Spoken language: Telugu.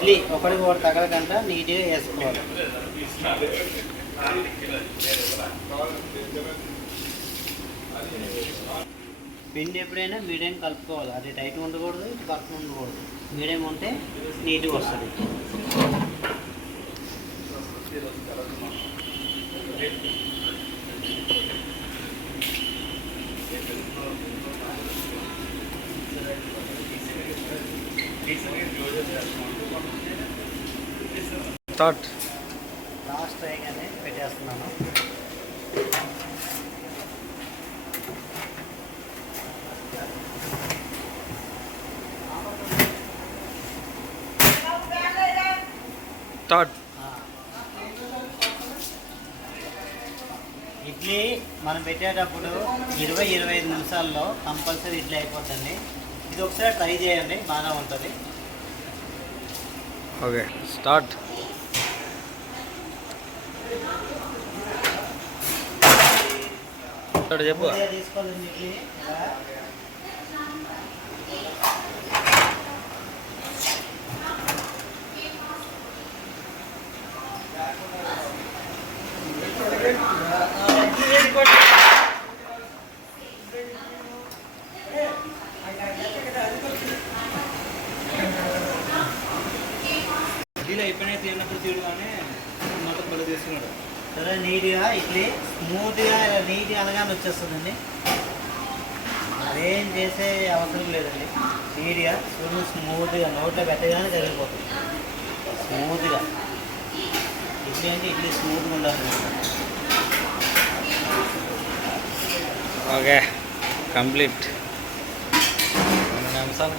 ఇడ్లీ ఒకటికి ఒకటి తగలకుండా నీట్గా వేసుకోవాలి. పిండి ఎప్పుడైనా మీడియం కలుపుకోవాలి. అది టైట్ ఉండకూడదు, ఇటు పక్కన ఉండకూడదు. మీడియం ఉంటే నీట్గా వస్తుంది. లాస్ట్ అయ్యగానే పెట్టేస్తున్నాను. ఇడ్లీ మనం పెట్టేటప్పుడు 20-25 నిమిషాల్లో కంపల్సరీ ఇడ్లీ అయిపోతుంది. ఇది ఒకసారి ట్రై చేయండి, బాగానే ఉంటుంది. Okay, start. చెప్పు. తీసుకోవాలండి ఇడ్లీ. ఇడ్లీలో అయిపోయినా తిన్నప్పుడు తీయడు కానీ మొత్తం బలి తీసుకున్నాడు. సరే, నీట్గా ఇడ్లీ స్మూత్గా నీట్గా అనగానే వచ్చేస్తుందండి. అదేం చేసే అవసరం లేదండి. నీట్గా స్మూత్గా నోట్లో పెట్టగానే జరిగిపోతుంది. స్మూత్గా ఇడ్లీ అంటే ఇడ్లీ స్మూత్గా ఉండాలి. Okay, complete. 2 నిమిషాలు.